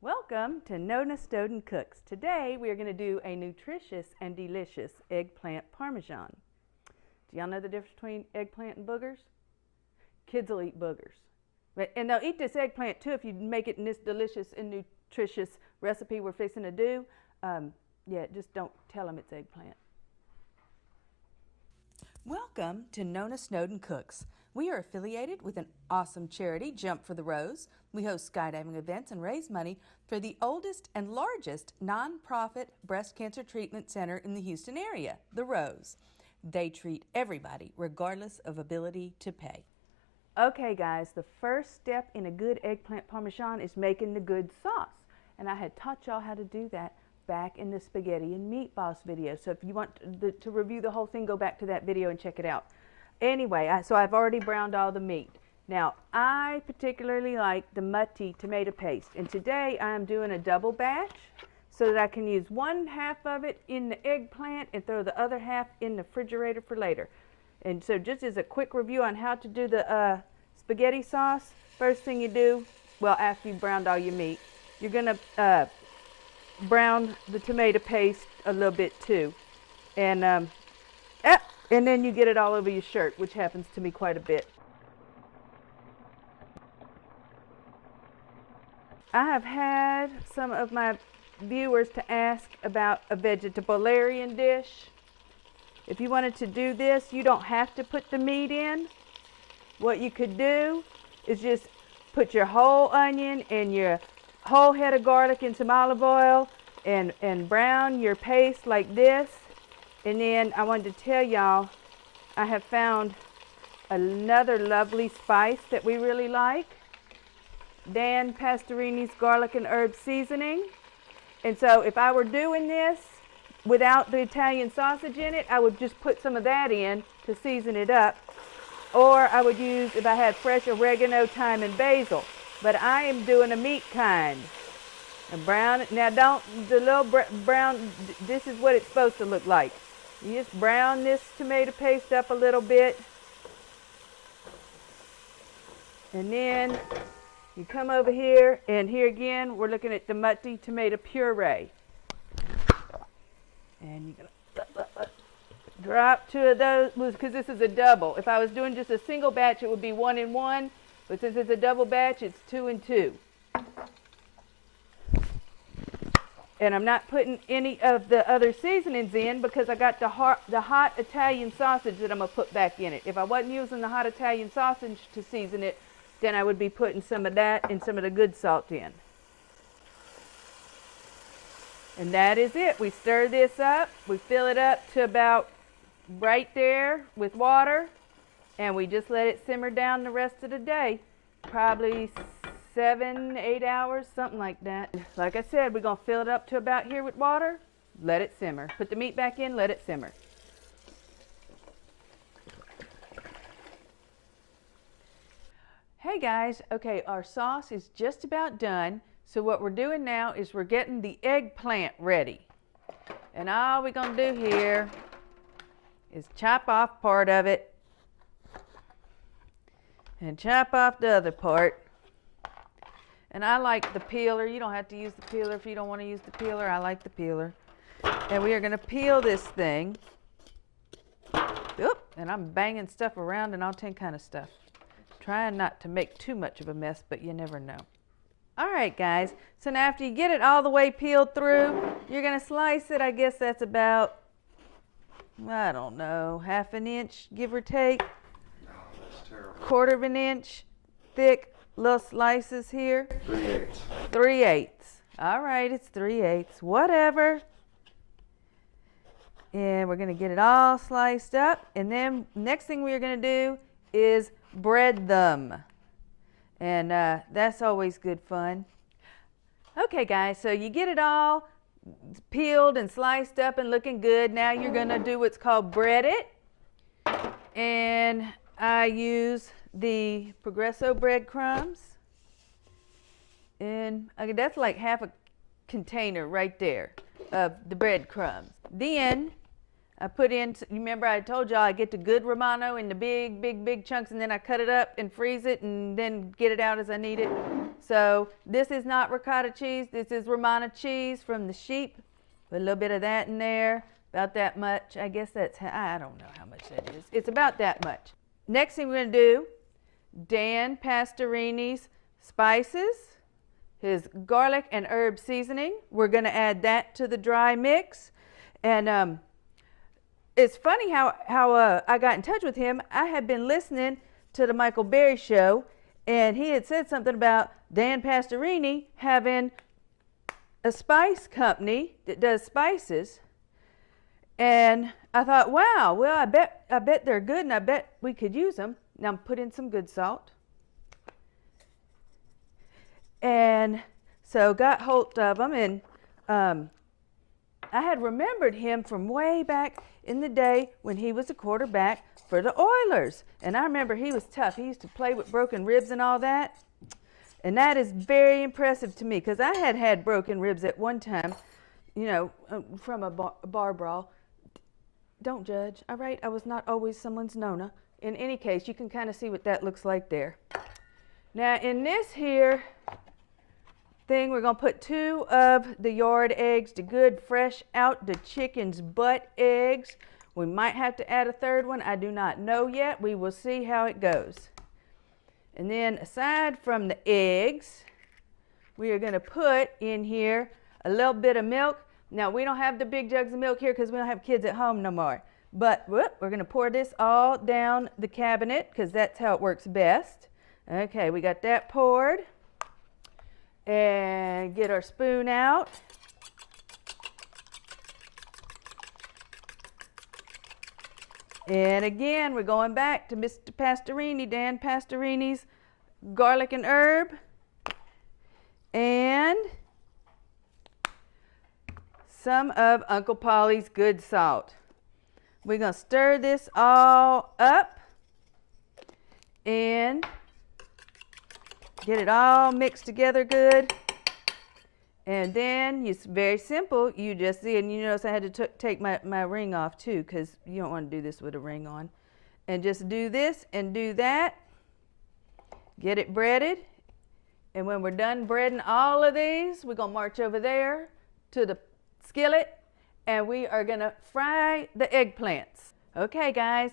Welcome to Nonna Snowden Cooks. Today we are going to do a nutritious and delicious eggplant parmesan. Do y'all know the difference between eggplant and boogers? Kids will eat boogers. And they'll eat this eggplant too if you make it in this delicious and nutritious recipe we're fixing to do. Yeah, just don't tell them it's eggplant. Welcome to Nonna Snowden Cooks. We are affiliated with an awesome charity, Jump for the Rose. We host skydiving events and raise money for the oldest and largest nonprofit breast cancer treatment center in the Houston area, The Rose. They treat everybody, regardless of ability to pay. Okay, guys, the first step in a good eggplant parmesan is making the good sauce. And I had taught y'all how to do that back in the spaghetti and meatballs video. So if you want to review the whole thing, go back to that video and check it out. Anyway, so I've already browned all the meat. Now, I particularly like the Mutti tomato paste. And today I'm doing a double batch so that I can use one half of it in the eggplant and throw the other half in the refrigerator for later. And so just as a quick review on how to do the spaghetti sauce, first thing you do, well, after you've browned all your meat, you're going to brown the tomato paste a little bit too. And then you get it all over your shirt, which happens to me quite a bit. I have had some of my viewers to ask about a vegetarian dish. If you wanted to do this, you don't have to put the meat in. What you could do is just put your whole onion and your whole head of garlic in some olive oil and brown your paste like this. And then I wanted to tell y'all, I have found another lovely spice that we really like. Dan Pastorini's garlic and herb seasoning. And so if I were doing this without the Italian sausage in it, I would just put some of that in to season it up. Or I would use, if I had fresh oregano, thyme, and basil. But I am doing a meat kind. And brown it. Now the little brown, this is what it's supposed to look like. You just brown this tomato paste up a little bit. And then you come over here, and here again, we're looking at the Mutti tomato puree. And you're going to drop two of those, because this is a double. If I was doing just a single batch, it would be 1 and 1. But since it's a double batch, it's 2 and 2. And I'm not putting any of the other seasonings in because I got the hot Italian sausage that I'm going to put back in it. If I wasn't using the hot Italian sausage to season it, then I would be putting some of that and some of the good salt in. And that is it. We stir this up. We fill it up to about right there with water. And we just let it simmer down the rest of the day. Probably 7, 8 hours, something like that. Like I said, we're going to fill it up to about here with water. Let it simmer. Put the meat back in, let it simmer. Hey guys, okay, our sauce is just about done. So what we're doing now is we're getting the eggplant ready. And all we're going to do here is chop off part of it and chop off the other part. And I like the peeler. You don't have to use the peeler if you don't want to use the peeler. I like the peeler. And we are going to peel this thing. Oop, and I'm banging stuff around and all kind of stuff. Trying not to make too much of a mess, but you never know. All right, guys. So now after you get it all the way peeled through, you're going to slice it. I guess that's about, I don't know, 1/2 inch, give or take. No, that's terrible. 1/4 inch thick little slices here. 3/8. 3/8. All right, it's 3/8. Whatever. And we're going to get it all sliced up. And then next thing we're going to do is bread them. And that's always good fun. Okay, guys, so you get it all peeled and sliced up and looking good. Now you're going to do what's called bread it. And I use the Progresso breadcrumbs. And that's like 1/2 container right there of the breadcrumbs. Then I put in, you remember I told y'all I get the good Romano in the big chunks, and then I cut it up and freeze it and then get it out as I need it. So this is not ricotta cheese. This is Romano cheese from the sheep. Put a little bit of that in there, about that much. I guess that's, I don't know how much that is. It's about that much. Next thing we're going to do, Dan Pastorini's spices, his garlic and herb seasoning. We're going to add that to the dry mix. And it's funny how I got in touch with him. I had been listening to the Michael Berry show, and he had said something about Dan Pastorini having a spice company that does spices. And I thought, wow, well, I bet they're good, and I bet we could use them. Now I'm putting some good salt. And so got hold of them, and I had remembered him from way back in the day when he was a quarterback for the Oilers. And I remember he was tough. He used to play with broken ribs and all that. And that is very impressive to me, because I had broken ribs at one time, you know, from a bar brawl. Don't judge, all right? I was not always someone's Nonna. In any case, you can kind of see what that looks like there. Now in this here thing, we're going to put 2 of the yard eggs, the good fresh out the chicken's butt eggs. We might have to add a 3rd one. I do not know yet. We will see how it goes. And then aside from the eggs, we are going to put in here a little bit of milk. Now we don't have the big jugs of milk here because we don't have kids at home no more. But we're going to pour this all down the cabinet because that's how it works best. Okay, we got that poured. And get our spoon out. And again, we're going back to Mr. Pastorini, Dan Pastorini's garlic and herb. And some of Uncle Polly's good salt. We're going to stir this all up and get it all mixed together good. And then it's very simple. You just see, and you notice I had to take my ring off too, because you don't want to do this with a ring on. And just do this and do that. Get it breaded. And when we're done breading all of these, we're going to march over there to the skillet, and we are going to fry the eggplants. Okay, guys,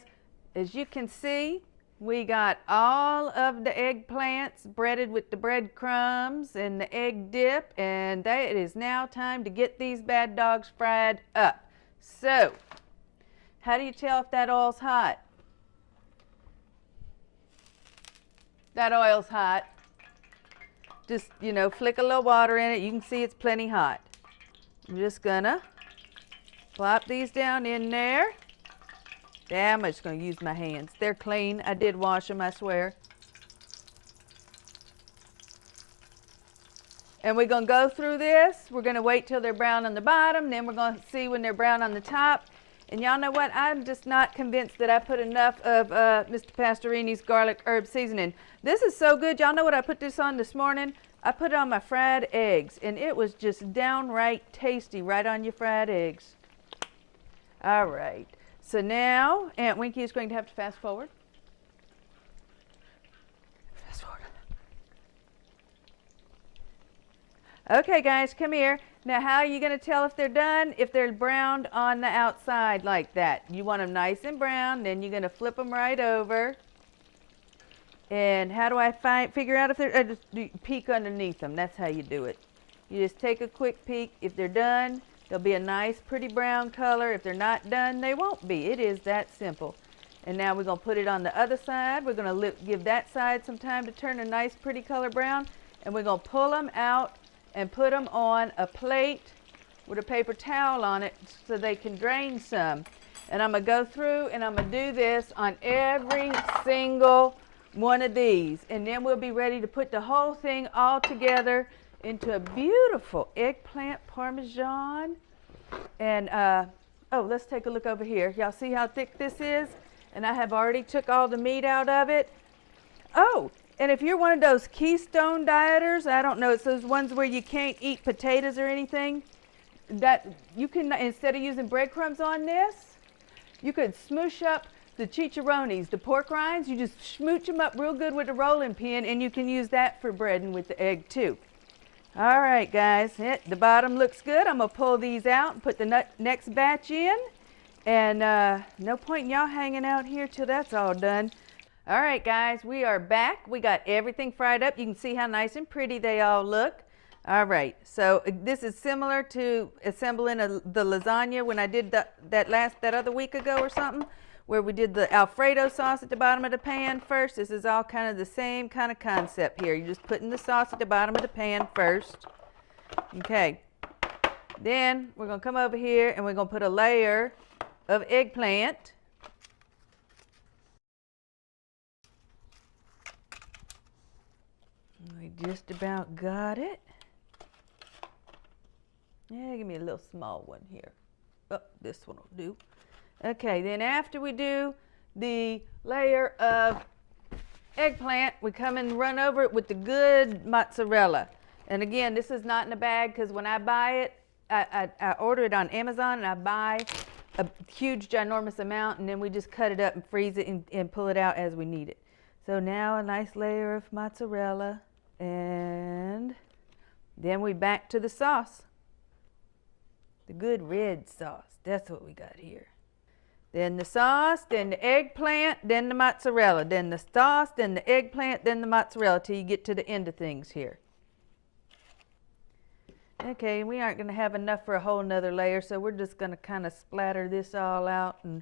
as you can see, we got all of the eggplants breaded with the breadcrumbs and the egg dip, and it is now time to get these bad dogs fried up. So, how do you tell if that oil's hot? That oil's hot. Just, you know, flick a little water in it. You can see it's plenty hot. I'm just gonna plop these down in there. Damn, I'm just going to use my hands. They're clean. I did wash them, I swear. And we're going to go through this. We're going to wait till they're brown on the bottom. Then we're going to see when they're brown on the top. And y'all know what? I'm just not convinced that I put enough of Mr. Pastorini's garlic herb seasoning. This is so good. Y'all know what I put this on this morning? I put it on my fried eggs. And it was just downright tasty right on your fried eggs. All right. So now, Aunt Winky is going to have to fast forward. Fast forward. Okay, guys, come here. Now, how are you going to tell if they're done? If they're browned on the outside like that. You want them nice and brown, then you're going to flip them right over. And how do I figure out if they're, just peek underneath them. That's how you do it. You just take a quick peek. If they're done, they'll be a nice, pretty brown color. If they're not done, they won't be. It is that simple. And now we're going to put it on the other side. We're going to give that side some time to turn a nice, pretty color brown. And we're going to pull them out and put them on a plate with a paper towel on it so they can drain some. And I'm going to go through and I'm going to do this on every single one of these. And then we'll be ready to put the whole thing all together into a beautiful eggplant parmesan. And oh, let's take a look over here. Y'all see how thick this is? And I have already took all the meat out of it. Oh, and if you're one of those Keystone dieters, I don't know, it's those ones where you can't eat potatoes or anything, that you can, instead of using breadcrumbs on this, You could smoosh up the chicharrones, the pork rinds. You just smooch them up real good with a rolling pin, and you can use that for breading with the egg too. All right, guys, the bottom looks good. I'm gonna pull these out and put the next batch in. And no point in y'all hanging out here till that's all done. All right, guys, we are back. We got everything fried up. You can see how nice and pretty they all look. All right, so this is similar to assembling the lasagna when I did that other week ago or something, where we did the Alfredo sauce at the bottom of the pan first. This is all kind of the same kind of concept here. You're just putting the sauce at the bottom of the pan first. Okay, then we're gonna come over here and we're gonna put a layer of eggplant. We just about got it. Yeah, give me a little small one here. Oh, this one will do. Okay, then after we do the layer of eggplant, we come and run over it with the good mozzarella. And again, this is not in a bag because when I buy it, I order it on Amazon and I buy a huge, ginormous amount, and then we just cut it up and freeze it and pull it out as we need it. So now a nice layer of mozzarella, and then we back to the sauce. The good red sauce, that's what we got here. Then the sauce, then the eggplant, then the mozzarella, then the sauce, then the eggplant, then the mozzarella, till you get to the end of things here. Okay, we aren't going to have enough for a whole nother layer, so we're just going to kind of splatter this all out and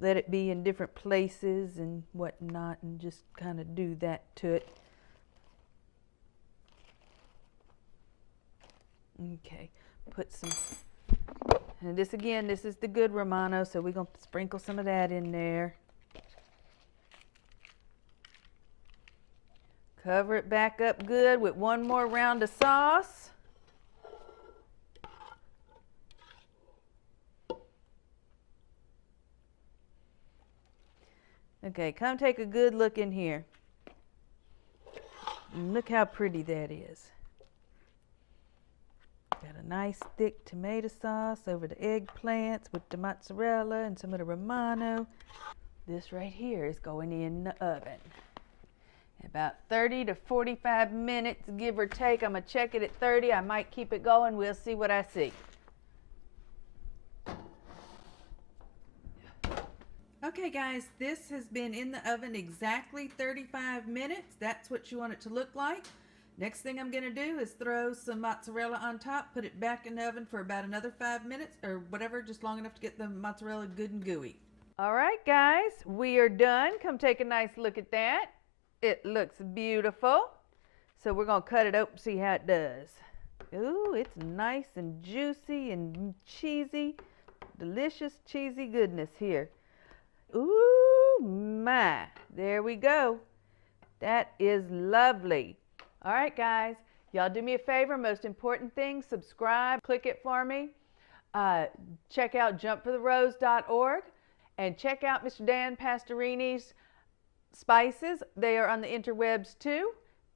let it be in different places and whatnot, and just kind of do that to it. Okay, put some, and this again, this is the good Romano, so we're going to sprinkle some of that in there. Cover it back up good with one more round of sauce. Okay, come take a good look in here. And look how pretty that is. Got a nice thick tomato sauce over the eggplants with the mozzarella and some of the Romano. This right here is going in the oven. About 30 to 45 minutes, give or take. I'm going to check it at 30. I might keep it going. We'll see what I see. Okay guys, this has been in the oven exactly 35 minutes. That's what you want it to look like. Next thing I'm going to do is throw some mozzarella on top, put it back in the oven for about another 5 minutes or whatever, just long enough to get the mozzarella good and gooey. All right guys, we are done. Come take a nice look at that. It looks beautiful. So we're going to cut it open and see how it does. Ooh, it's nice and juicy and cheesy. Delicious cheesy goodness here. Ooh, my. There we go. That is lovely. All right, guys. Y'all do me a favor. Most important thing, subscribe. Click it for me. Check out jumpfortherose.org. And check out Mr. Dan Pastorini's spices. They are on the interwebs too.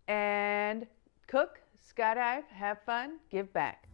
And cook, skydive, have fun, give back.